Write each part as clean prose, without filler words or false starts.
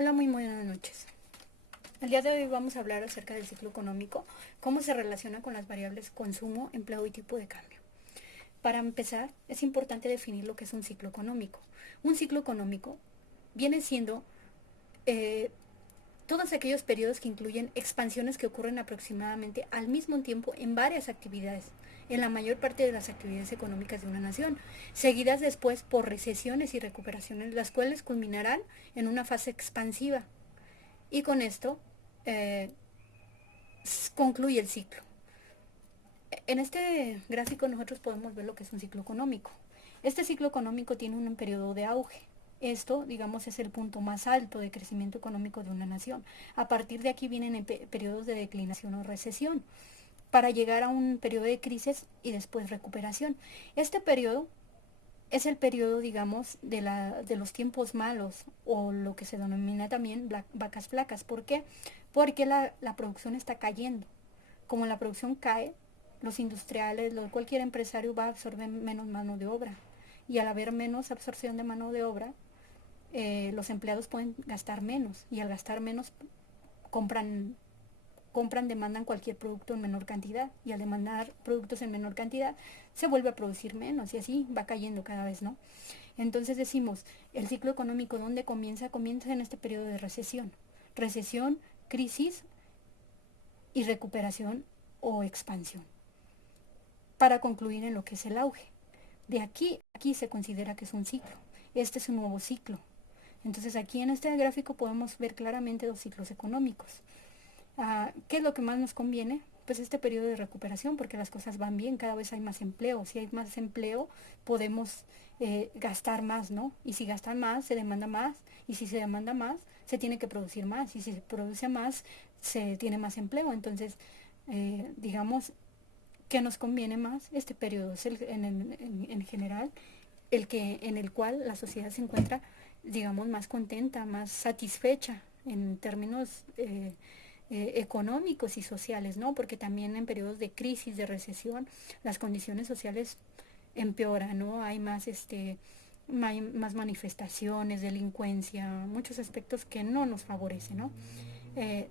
Hola, muy buenas noches. El día de hoy vamos a hablar acerca del ciclo económico, cómo se relaciona con las variables consumo, empleo y tipo de cambio. Para empezar, es importante definir lo que es un ciclo económico. Un ciclo económico viene siendo eh, todos aquellos periodos que incluyen expansiones que ocurren aproximadamente al mismo tiempo en varias actividades, en la mayor parte de las actividades económicas de una nación, seguidas después por recesiones y recuperaciones, las cuales culminarán en una fase expansiva. Y con esto eh, concluye el ciclo. En este gráfico nosotros podemos ver lo que es un ciclo económico. Este ciclo económico tiene un periodo de auge. Esto, digamos, es el punto más alto de crecimiento económico de una nación. A partir de aquí vienen periodos de declinación o recesión, para llegar a un periodo de crisis y después recuperación. Este periodo es el periodo, digamos, de los tiempos malos, o lo que se denomina también vacas flacas. ¿Por qué? Porque la producción está cayendo. Como la producción cae, los industriales, cualquier empresario va a absorber menos mano de obra. Y al haber menos absorción de mano de obra, los empleados pueden gastar menos. Y al gastar menos, compran demandan cualquier producto en menor cantidad, y al demandar productos en menor cantidad se vuelve a producir menos, y así va cayendo cada vez, ¿no? Entonces decimos, el ciclo económico, ¿dónde comienza? Comienza en este periodo de recesión. Recesión, crisis y recuperación o expansión, para concluir en lo que es el auge. De aquí se considera que es un ciclo. Este es un nuevo ciclo. Entonces aquí en este gráfico podemos ver claramente dos ciclos económicos. ¿Qué es lo que más nos conviene? Pues este periodo de recuperación, porque las cosas van bien, cada vez hay más empleo. Si hay más empleo, podemos gastar más, ¿no? Y si gastan más, se demanda más. Y si se demanda más, se tiene que producir más. Y si se produce más, se tiene más empleo. Entonces, digamos, ¿qué nos conviene más? Este periodo es en general en el cual la sociedad se encuentra, digamos, más contenta, más satisfecha en términos económicos y sociales, ¿no? Porque también en periodos de crisis, de recesión, las condiciones sociales empeoran, ¿no? Hay más, más manifestaciones, delincuencia, muchos aspectos que no nos favorecen, ¿no? Eh,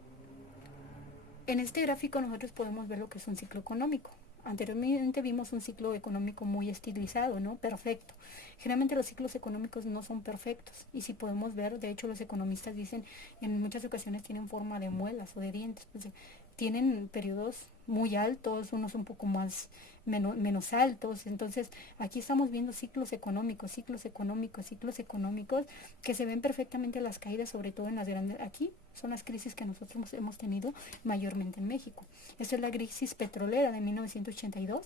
en este gráfico nosotros podemos ver lo que es un ciclo económico. Anteriormente vimos un ciclo económico muy estilizado, ¿no? Perfecto. Generalmente los ciclos económicos no son perfectos. Y si podemos ver, de hecho los economistas dicen, en muchas ocasiones tienen forma de muelas o de dientes. Pues, tienen periodos muy altos, unos un poco más menos altos. Entonces aquí estamos viendo ciclos económicos, ciclos económicos, ciclos económicos, que se ven perfectamente las caídas, sobre todo en las grandes. Aquí son las crisis que nosotros hemos tenido mayormente en México. Esta es la crisis petrolera de 1982.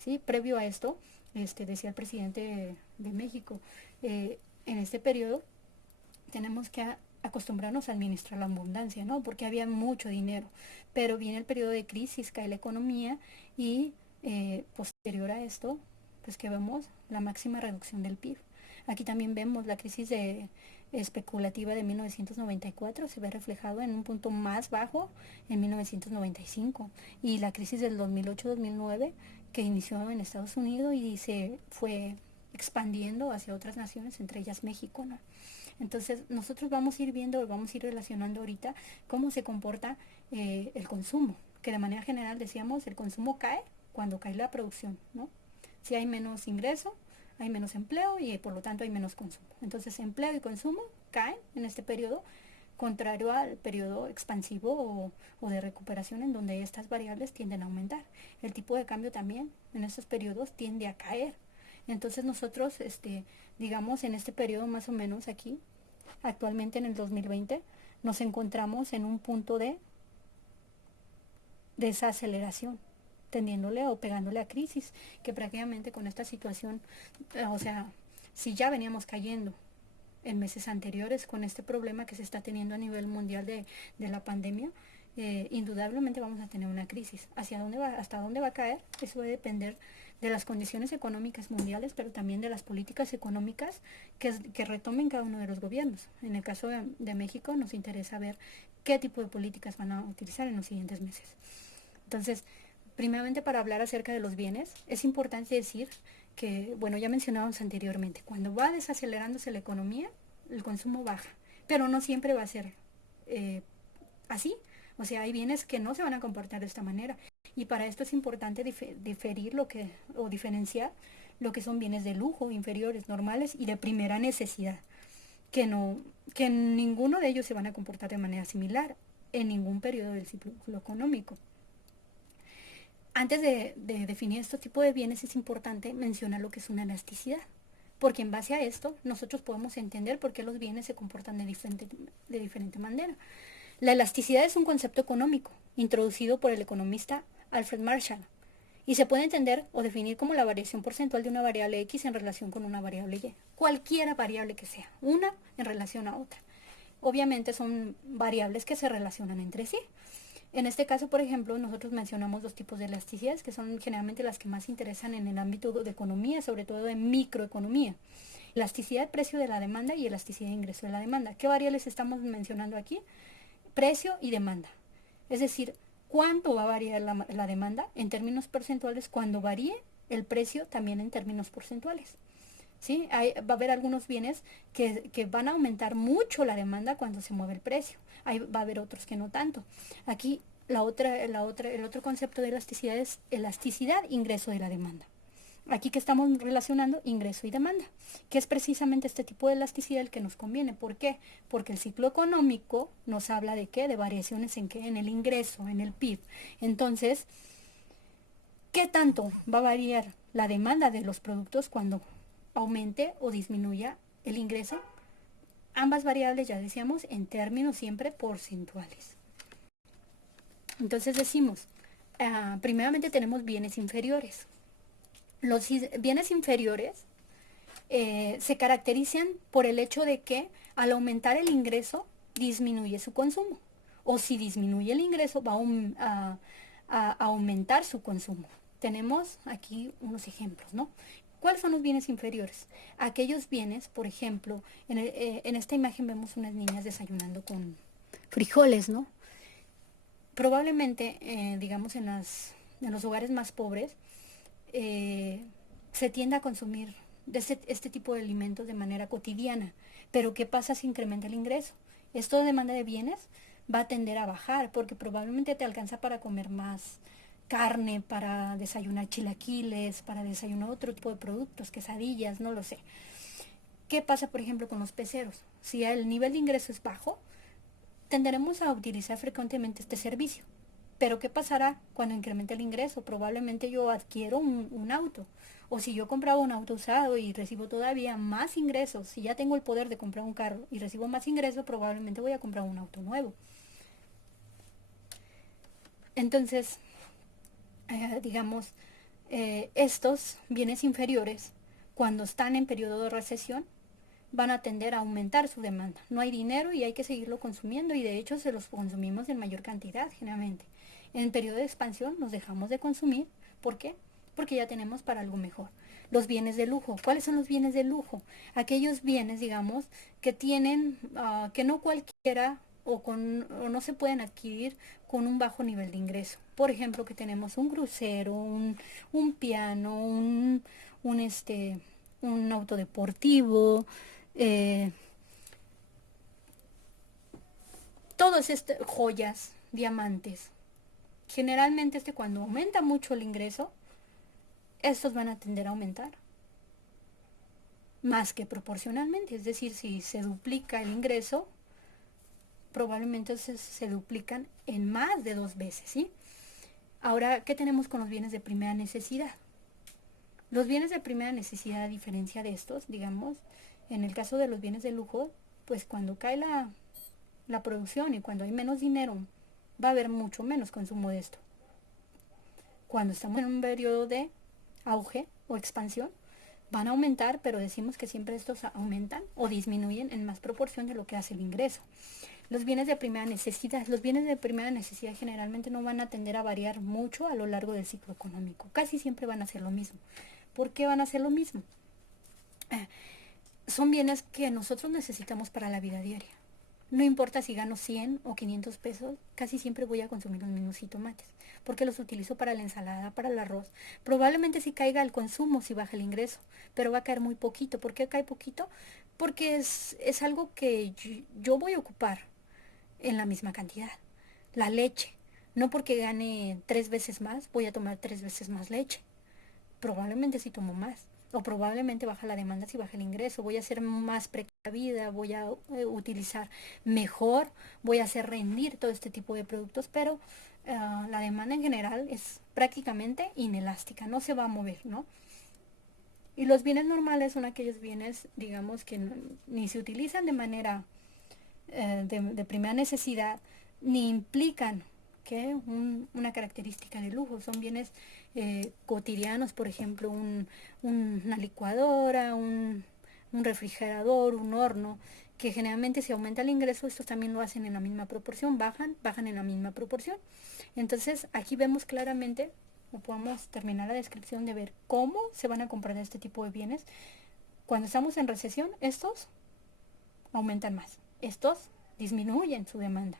¿Sí? Previo a esto, decía el presidente de México, en este periodo tenemos que acostumbrarnos a administrar la abundancia, ¿no? Porque había mucho dinero. Pero viene el periodo de crisis, cae la economía, y posterior a esto, pues que vemos la máxima reducción del PIB. Aquí también vemos la crisis especulativa de 1994, se ve reflejado en un punto más bajo en 1995, y la crisis del 2008-2009, que inició en Estados Unidos y se fue expandiendo hacia otras naciones, entre ellas México, ¿no? Entonces nosotros vamos a ir viendo, vamos a ir relacionando ahorita cómo se comporta el consumo, que de manera general decíamos, el consumo cae cuando cae la producción, ¿no? Si hay menos ingreso, hay menos empleo y por lo tanto hay menos consumo. Entonces empleo y consumo caen en este periodo, contrario al periodo expansivo o de recuperación, en donde estas variables tienden a aumentar. El tipo de cambio también en estos periodos tiende a caer. Entonces nosotros, digamos, en este periodo más o menos aquí, actualmente en el 2020, nos encontramos en un punto de desaceleración, tendiéndole o pegándole a crisis, que prácticamente con esta situación, o sea, si ya veníamos cayendo en meses anteriores con este problema que se está teniendo a nivel mundial de la pandemia, indudablemente vamos a tener una crisis. ¿Hacia dónde va, hasta dónde va a caer? Eso va a depender de las condiciones económicas mundiales, pero también de las políticas económicas que retomen cada uno de los gobiernos. En el caso de México nos interesa ver qué tipo de políticas van a utilizar en los siguientes meses. Entonces, primeramente, para hablar acerca de los bienes, es importante decir que, bueno, ya mencionábamos anteriormente, cuando va desacelerándose la economía, el consumo baja. pero no siempre va a ser así. O sea, hay bienes que no se van a comportar de esta manera. Y para esto es importante diferir o diferenciar lo que son bienes de lujo, inferiores, normales y de primera necesidad, que no, que ninguno de ellos se van a comportar de manera similar en ningún periodo del ciclo económico. Antes de definir este tipo de bienes es importante mencionar lo que es una elasticidad, porque en base a esto nosotros podemos entender por qué los bienes se comportan de diferente manera. La elasticidad es un concepto económico introducido por el economista Alfred Marshall y se puede entender o definir como la variación porcentual de una variable X en relación con una variable Y. Cualquiera variable que sea, una en relación a otra. Obviamente son variables que se relacionan entre sí. En este caso, por ejemplo, nosotros mencionamos dos tipos de elasticidades que son generalmente las que más interesan en el ámbito de economía, sobre todo de microeconomía. Elasticidad de precio de la demanda y elasticidad de ingreso de la demanda. ¿Qué variables estamos mencionando aquí? Precio y demanda. Es decir, cuánto va a variar la demanda en términos porcentuales cuando varíe el precio también en términos porcentuales. ¿Sí? Va a haber algunos bienes que van a aumentar mucho la demanda cuando se mueve el precio. Va a haber otros que no tanto. Aquí el otro concepto de elasticidad es elasticidad, ingreso de la demanda. Aquí que estamos relacionando ingreso y demanda, que es precisamente este tipo de elasticidad el que nos conviene. ¿Por qué? Porque el ciclo económico nos habla de qué, de variaciones en qué, en el ingreso, en el PIB. Entonces, ¿qué tanto va a variar la demanda de los productos cuando aumente o disminuya el ingreso? Ambas variables, ya decíamos, en términos siempre porcentuales. Entonces decimos, primeramente tenemos bienes inferiores. Los bienes inferiores se caracterizan por el hecho de que al aumentar el ingreso disminuye su consumo. O si disminuye el ingreso va a aumentar su consumo. Tenemos aquí unos ejemplos, ¿no? ¿Cuáles son los bienes inferiores? Aquellos bienes, por ejemplo, en esta imagen vemos unas niñas desayunando con frijoles, ¿no? Probablemente, digamos, en los hogares más pobres, se tiende a consumir este tipo de alimentos de manera cotidiana. Pero ¿qué pasa si incrementa el ingreso? Esto de demanda de bienes va a tender a bajar porque probablemente te alcanza para comer más carne, para desayunar chilaquiles, para desayunar otro tipo de productos, quesadillas, no lo sé. ¿Qué pasa, por ejemplo, con los peceros? Si el nivel de ingreso es bajo, tenderemos a utilizar frecuentemente este servicio. Pero ¿qué pasará cuando incremente el ingreso? Probablemente yo adquiero un auto. O si yo compraba un auto usado y recibo todavía más ingresos, si ya tengo el poder de comprar un carro y recibo más ingresos, probablemente voy a comprar un auto nuevo. Entonces, digamos, estos bienes inferiores, cuando están en periodo de recesión, van a tender a aumentar su demanda. No hay dinero y hay que seguirlo consumiendo y de hecho se los consumimos en mayor cantidad generalmente. En el periodo de expansión nos dejamos de consumir. ¿Por qué? Porque ya tenemos para algo mejor. Los bienes de lujo. ¿Cuáles son los bienes de lujo? Aquellos bienes, digamos, que tienen, que no cualquiera o no se pueden adquirir con un bajo nivel de ingreso. Por ejemplo, que tenemos un crucero, un piano, un auto deportivo, eh, todas estas joyas, diamantes. Generalmente cuando aumenta mucho el ingreso, estos van a tender a aumentar más que proporcionalmente. Es decir, si se duplica el ingreso, probablemente se duplican en más de 2 veces, ¿sí? Ahora, ¿qué tenemos con los bienes de primera necesidad? Los bienes de primera necesidad, a diferencia de estos, digamos, en el caso de los bienes de lujo, pues cuando cae la producción y cuando hay menos dinero, va a haber mucho menos consumo de esto. Cuando estamos en un periodo de auge o expansión, van a aumentar, pero decimos que siempre estos aumentan o disminuyen en más proporción de lo que hace el ingreso. Los bienes de primera necesidad. Los bienes de primera necesidad generalmente no van a tender a variar mucho a lo largo del ciclo económico. Casi siempre van a ser lo mismo. ¿Por qué van a ser lo mismo? Son bienes que nosotros necesitamos para la vida diaria. No importa si gano 100 o 500 pesos, casi siempre voy a consumir los mismos jitomates, porque los utilizo para la ensalada, para el arroz. Probablemente sí caiga el consumo si baja el ingreso, pero va a caer muy poquito. ¿Por qué cae poquito? porque es algo que yo voy a ocupar en la misma cantidad. La leche. No porque gane 3 veces más, voy a tomar 3 veces más leche. Probablemente si tomo más. O probablemente baja la demanda si baja el ingreso. Voy a ser más precavida, voy a utilizar mejor, voy a hacer rendir todo este tipo de productos, pero la demanda en general es prácticamente inelástica, no se va a mover, ¿no? Y los bienes normales son aquellos bienes, digamos, que ni se utilizan de manera de primera necesidad, ni implican que una característica de lujo. Son bienes cotidianos, por ejemplo, una licuadora, un refrigerador, un horno, que generalmente si aumenta el ingreso, estos también lo hacen en la misma proporción, bajan en la misma proporción. Entonces aquí vemos claramente, o podemos terminar la descripción de ver cómo se van a comprar este tipo de bienes. Cuando estamos en recesión, estos aumentan más. Estos disminuyen su demanda.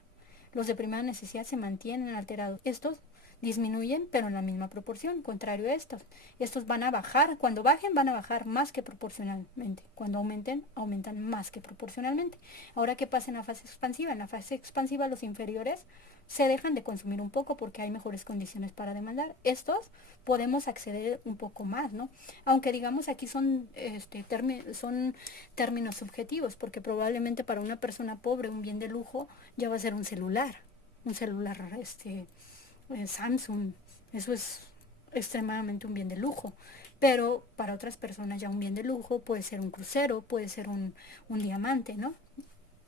Los de primera necesidad se mantienen alterados. Estos disminuyen, pero en la misma proporción, contrario a estos. Estos van a bajar, cuando bajen van a bajar más que proporcionalmente. Cuando aumenten, aumentan más que proporcionalmente. Ahora, ¿qué pasa en la fase expansiva? En la fase expansiva los inferiores se dejan de consumir un poco porque hay mejores condiciones para demandar. Estos podemos acceder un poco más, ¿no? Aunque digamos aquí son, son términos subjetivos, porque probablemente para una persona pobre un bien de lujo ya va a ser un celular Samsung, eso es extremadamente un bien de lujo. Pero para otras personas ya un bien de lujo puede ser un crucero, puede ser un diamante, ¿no?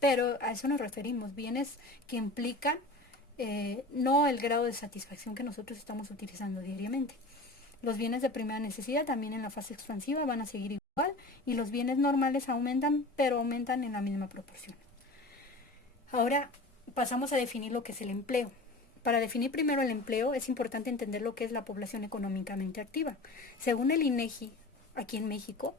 Pero a eso nos referimos, bienes que implican no el grado de satisfacción que nosotros estamos utilizando diariamente. Los bienes de primera necesidad también en la fase expansiva van a seguir igual y los bienes normales aumentan, pero aumentan en la misma proporción. Ahora pasamos a definir lo que es el empleo. Para definir primero el empleo es importante entender lo que es la población económicamente activa. Según el INEGI, aquí en México,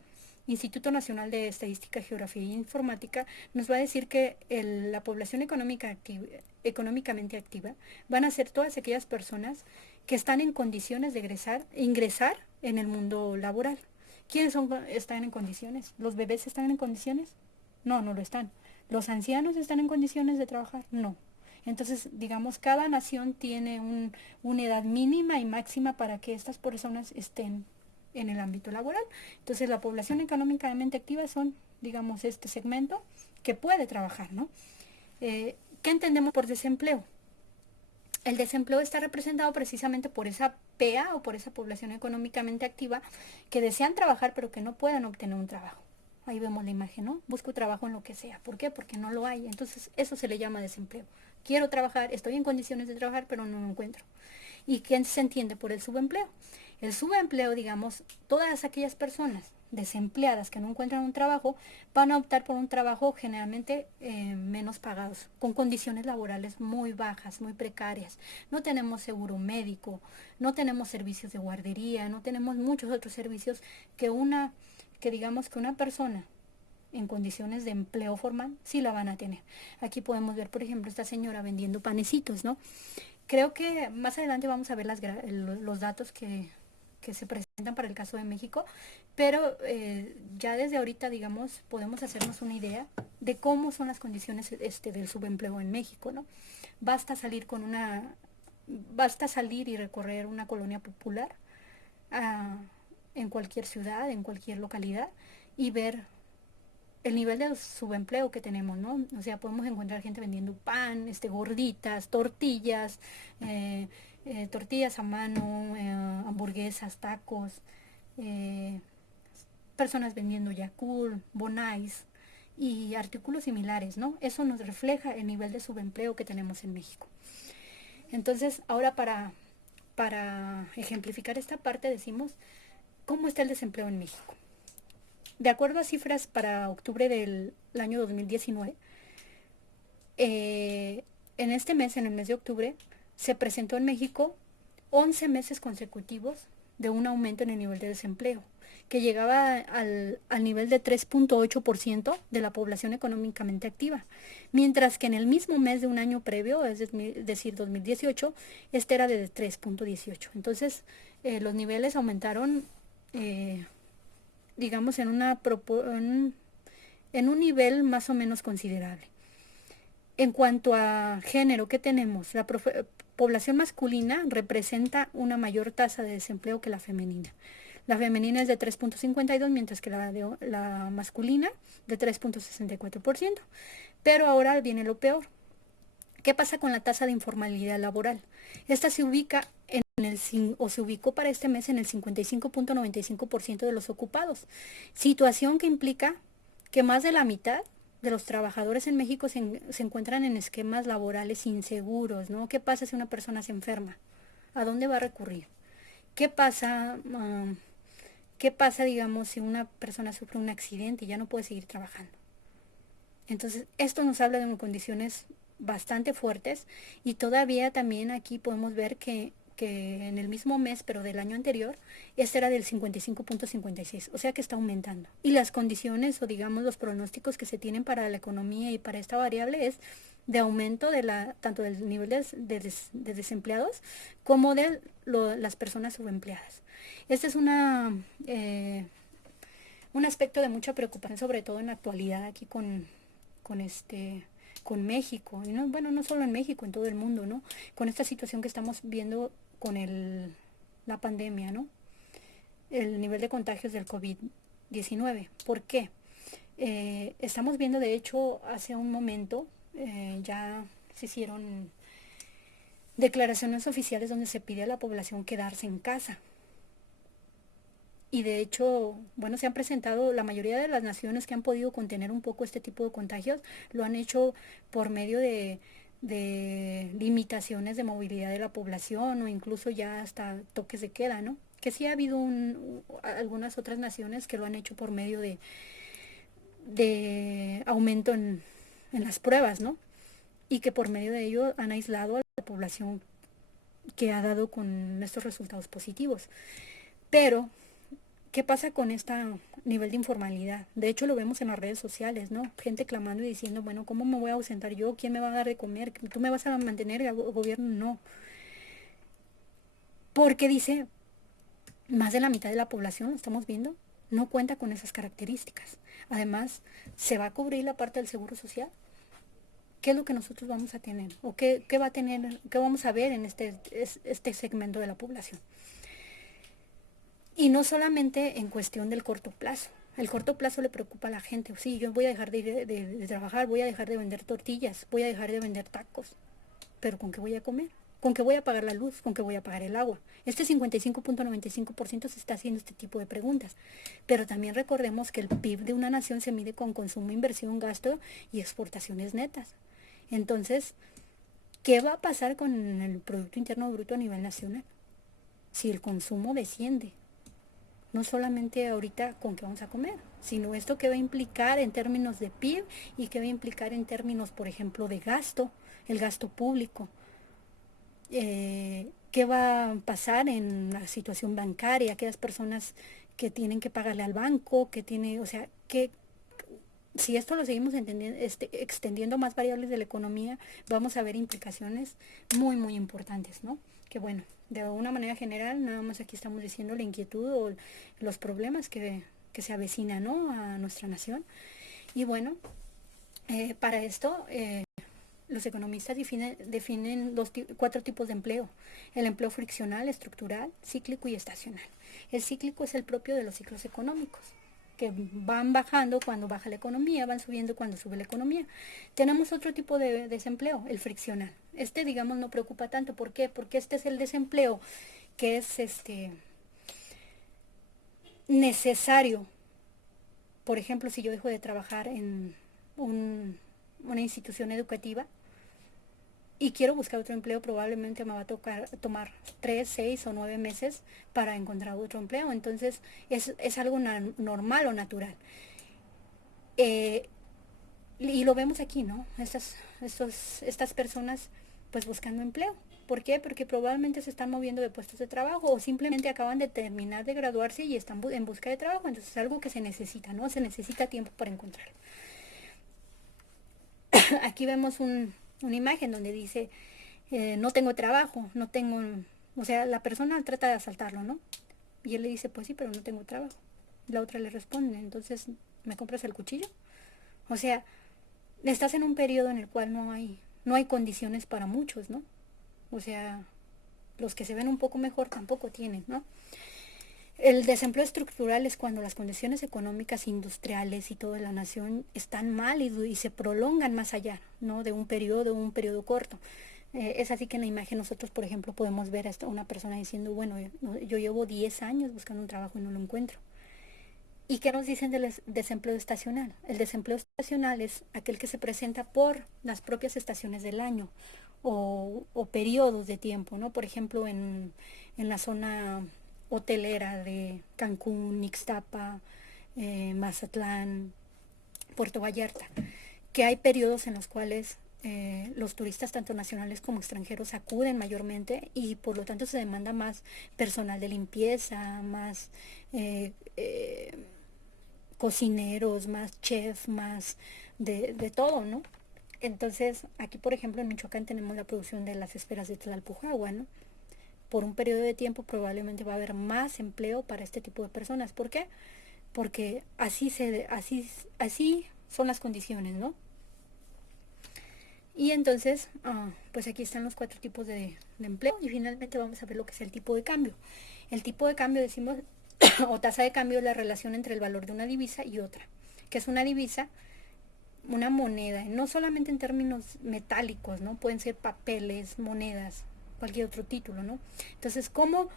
Instituto Nacional de Estadística, Geografía e Informática, nos va a decir que la población económicamente activa van a ser todas aquellas personas que están en condiciones de ingresar en el mundo laboral. ¿Quiénes están en condiciones? ¿Los bebés están en condiciones? No, no lo están. ¿Los ancianos están en condiciones de trabajar? No. Entonces, digamos, cada nación tiene una edad mínima y máxima para que estas personas estén en el ámbito laboral. Entonces, la población económicamente activa son, digamos, este segmento que puede trabajar, ¿no? ¿Qué entendemos por desempleo? El desempleo está representado precisamente por esa PEA o por esa población económicamente activa que desean trabajar pero que no pueden obtener un trabajo. Ahí vemos la imagen, ¿no? Busco trabajo en lo que sea. ¿Por qué? Porque no lo hay. Entonces eso se le llama desempleo. Quiero trabajar, estoy en condiciones de trabajar, pero no lo encuentro. ¿Y qué se entiende por el subempleo? El subempleo, digamos, todas aquellas personas desempleadas que no encuentran un trabajo van a optar por un trabajo generalmente menos pagados, con condiciones laborales muy bajas, muy precarias. No tenemos seguro médico, no tenemos servicios de guardería, no tenemos muchos otros servicios que digamos que una persona en condiciones de empleo formal sí la van a tener. Aquí podemos ver, por ejemplo, esta señora vendiendo panecitos, ¿no? Creo que más adelante vamos a ver los datos que se presentan para el caso de México, pero ya desde ahorita, digamos, podemos hacernos una idea de cómo son las condiciones del subempleo en México, ¿no? Basta salir basta salir y recorrer una colonia popular ah, en cualquier ciudad, en cualquier localidad y ver el nivel de subempleo que tenemos, ¿no? O sea, podemos encontrar gente vendiendo pan, gorditas, tortillas, tortillas a mano, hamburguesas, tacos, eh, personas vendiendo Yakult, Bonais y artículos similares, ¿no? Eso nos refleja el nivel de subempleo que tenemos en México. Entonces, ahora para ejemplificar esta parte decimos, ¿cómo está el desempleo en México? De acuerdo a cifras para octubre del año 2019, en este mes, en el mes de octubre, se presentó en México 11 meses consecutivos de un aumento en el nivel de desempleo, que llegaba al nivel de 3.8% de la población económicamente activa, mientras que en el mismo mes de un año previo, es decir, 2018, este era de 3.18. Entonces, los niveles aumentaron, digamos, en un nivel más o menos considerable. En cuanto a género, ¿qué tenemos? La población masculina representa una mayor tasa de desempleo que la femenina. La femenina es de 3.52, mientras que la masculina de 3.64%. Pero ahora viene lo peor. ¿Qué pasa con la tasa de informalidad laboral? Esta se ubica se ubicó para este mes en el 55.95% de los ocupados. Situación que implica que más de la mitad de los trabajadores en México se encuentran en esquemas laborales inseguros, ¿no? ¿Qué pasa si una persona se enferma? ¿A dónde va a recurrir? ¿Qué pasa, qué pasa, digamos, si una persona sufre un accidente y ya no puede seguir trabajando? Entonces, esto nos habla de condiciones bastante fuertes y todavía también aquí podemos ver que en el mismo mes, pero del año anterior, este era del 55.56, o sea que está aumentando. Y las condiciones o digamos los pronósticos que se tienen para la economía y para esta variable es de aumento tanto del nivel de desempleados como de las personas subempleadas. Este es un aspecto de mucha preocupación, sobre todo en la actualidad aquí con con México, y no, bueno, no solo en México, en todo el mundo, ¿no? Con esta situación que estamos viendo con la pandemia, ¿no? El nivel de contagios del COVID-19. ¿Por qué? Estamos viendo, de hecho, hace un momento ya se hicieron declaraciones oficiales donde se pide a la población quedarse en casa. Y de hecho, bueno, se han presentado, la mayoría de las naciones que han podido contener un poco este tipo de contagios, lo han hecho por medio de limitaciones de movilidad de la población o incluso ya hasta toques de queda, ¿no? Que sí ha habido algunas otras naciones que lo han hecho por medio de aumento en las pruebas, ¿no? Y que por medio de ello han aislado a la población que ha dado con estos resultados positivos. Pero ¿qué pasa con este nivel de informalidad? De hecho, lo vemos en las redes sociales, ¿no? Gente clamando y diciendo, bueno, ¿cómo me voy a ausentar yo? ¿Quién me va a dar de comer? ¿Tú me vas a mantener? ¿El gobierno? No. Porque dice, más de la mitad de la población, estamos viendo, no cuenta con esas características. Además, ¿se va a cubrir la parte del seguro social? ¿Qué es lo que nosotros vamos a tener? ¿O qué va a tener, qué vamos a ver en este segmento de la población? Y no solamente en cuestión del corto plazo. El corto plazo le preocupa a la gente. Sí, yo voy a dejar de trabajar, voy a dejar de vender tortillas, voy a dejar de vender tacos. Pero ¿con qué voy a comer? ¿Con qué voy a pagar la luz? ¿Con qué voy a pagar el agua? Este 55.95% se está haciendo este tipo de preguntas. Pero también recordemos que el PIB de una nación se mide con consumo, inversión, gasto y exportaciones netas. Entonces, ¿qué va a pasar con el Producto Interno Bruto a nivel nacional? Si el consumo desciende, no solamente ahorita con qué vamos a comer, sino esto que va a implicar en términos de PIB y que va a implicar en términos, por ejemplo, de gasto, el gasto público. ¿Qué va a pasar en la situación bancaria? Aquellas personas que tienen que pagarle al banco, que tiene, o sea, que si esto lo seguimos extendiendo más variables de la economía, vamos a ver implicaciones muy, muy importantes, ¿no? Que bueno, de una manera general, nada más aquí estamos diciendo la inquietud o los problemas que se avecinan, ¿no? A nuestra nación. Y bueno, para esto, los economistas definen cuatro tipos de empleo. El empleo friccional, estructural, cíclico y estacional. El cíclico es el propio de los ciclos económicos, que van bajando cuando baja la economía, van subiendo cuando sube la economía. Tenemos otro tipo de desempleo, el friccional. Este, digamos, no preocupa tanto. ¿Por qué? Porque este es el desempleo que es necesario. Por ejemplo, si yo dejo de trabajar en una institución educativa y quiero buscar otro empleo, probablemente me va a tomar 3, 6 o 9 meses para encontrar otro empleo. Entonces es algo normal o natural. Y lo vemos aquí, ¿no? Estas personas pues buscando empleo. ¿Por qué? Porque probablemente se están moviendo de puestos de trabajo o simplemente acaban de terminar de graduarse y están en busca de trabajo. Entonces es algo que se necesita, ¿no? Se necesita tiempo para encontrarlo. Aquí vemos una imagen donde dice, no tengo trabajo, no tengo, o sea, la persona trata de asaltarlo, ¿no? Y él le dice, pues sí, pero no tengo trabajo. La otra le responde, entonces, ¿me compras el cuchillo? O sea, estás en un periodo en el cual no hay condiciones para muchos, ¿no? O sea, los que se ven un poco mejor tampoco tienen, ¿no? El desempleo estructural es cuando las condiciones económicas, industriales y toda la nación están mal y se prolongan más allá, ¿no? De un periodo corto. Es así que en la imagen nosotros, por ejemplo, podemos ver a una persona diciendo, bueno, yo llevo 10 años buscando un trabajo y no lo encuentro. ¿Y qué nos dicen del desempleo estacional? El desempleo estacional es aquel que se presenta por las propias estaciones del año o periodos de tiempo, ¿no? Por ejemplo, en la zona hotelera de Cancún, Ixtapa, Mazatlán, Puerto Vallarta, que hay periodos en los cuales los turistas tanto nacionales como extranjeros acuden mayormente y por lo tanto se demanda más personal de limpieza, más cocineros, más chef, más de todo, ¿no? Entonces, aquí por ejemplo en Michoacán tenemos la producción de las esferas de Tlalpujahua, ¿no? Por un periodo de tiempo probablemente va a haber más empleo para este tipo de personas. ¿Por qué? Porque así son las condiciones, ¿no? Y entonces, pues aquí están los 4 tipos de empleo y finalmente vamos a ver lo que es el tipo de cambio. El tipo de cambio decimos, o tasa de cambio es la relación entre el valor de una divisa y otra, que es una divisa, una moneda, no solamente en términos metálicos, ¿no? Pueden ser papeles, monedas, cualquier otro título, ¿no? Entonces, ¿cómo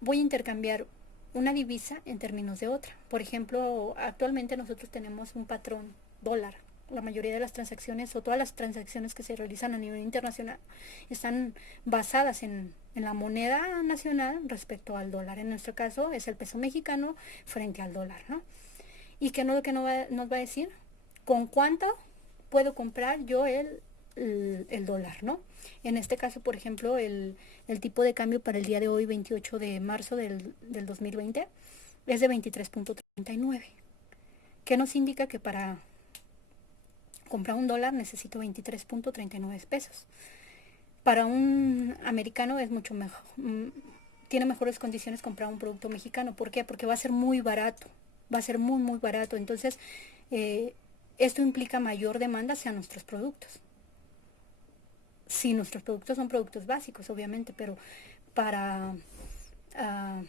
voy a intercambiar una divisa en términos de otra? Por ejemplo, actualmente nosotros tenemos un patrón dólar. La mayoría de las transacciones o todas las transacciones que se realizan a nivel internacional están basadas en la moneda nacional respecto al dólar. En nuestro caso es el peso mexicano frente al dólar, ¿no? ¿Y qué nos va a decir? ¿Con cuánto puedo comprar yo el dólar, ¿no? En este caso, por ejemplo, el tipo de cambio para el día de hoy, 28 de marzo del 2020, es de 23.39. ¿Qué nos indica? Que para comprar un dólar necesito 23.39 pesos. Para un americano es mucho mejor. Tiene mejores condiciones comprar un producto mexicano. ¿Por qué? Porque va a ser muy barato. Va a ser muy, muy barato. Entonces, eh, esto implica mayor demanda hacia nuestros productos. Si nuestros productos son productos básicos, obviamente, pero para uh,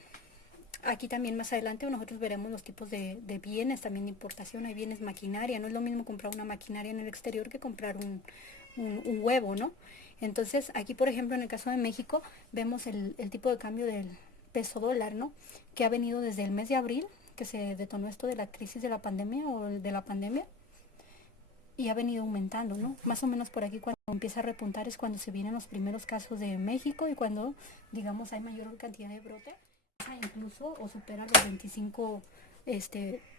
aquí también más adelante nosotros veremos los tipos de bienes también de importación. Hay bienes maquinaria, no es lo mismo comprar una maquinaria en el exterior que comprar un huevo, ¿no? Entonces aquí por ejemplo en el caso de México vemos el tipo de cambio del peso dólar, ¿no? Que ha venido desde el mes de abril, que se detonó esto de la crisis de la pandemia o de la pandemia, y ha venido aumentando, ¿no? Más o menos por aquí cuando empieza a repuntar es cuando se vienen los primeros casos de México y cuando, digamos, hay mayor cantidad de brote, incluso o supera los 25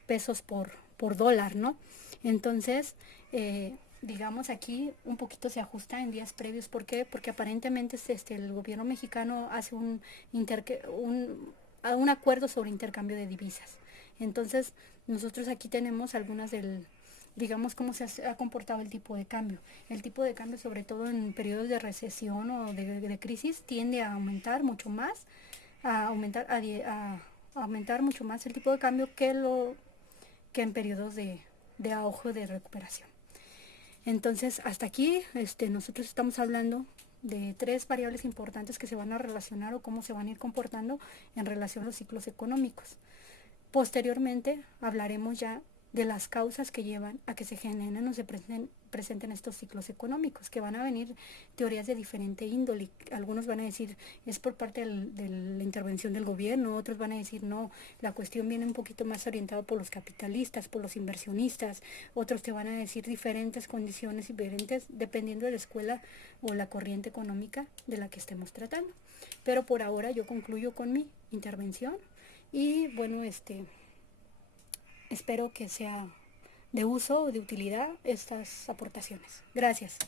pesos por dólar, ¿no? Entonces, digamos, aquí un poquito se ajusta en días previos. ¿Por qué? Porque aparentemente el gobierno mexicano hace un acuerdo sobre intercambio de divisas. Entonces, nosotros aquí tenemos algunas digamos, cómo se ha comportado el tipo de cambio. El tipo de cambio, sobre todo en periodos de recesión o de crisis, tiende a aumentar mucho más, a aumentar mucho más el tipo de cambio que en periodos de auge de recuperación. Entonces, hasta aquí nosotros estamos hablando de 3 variables importantes que se van a relacionar o cómo se van a ir comportando en relación a los ciclos económicos. Posteriormente hablaremos ya de las causas que llevan a que se generen o se presenten estos ciclos económicos, que van a venir teorías de diferente índole. Algunos van a decir es por parte de la intervención del gobierno, otros van a decir no, la cuestión viene un poquito más orientada por los capitalistas, por los inversionistas, otros te van a decir diferentes condiciones diferentes dependiendo de la escuela o la corriente económica de la que estemos tratando. Pero por ahora yo concluyo con mi intervención y bueno, espero que sea de uso o de utilidad estas aportaciones. Gracias.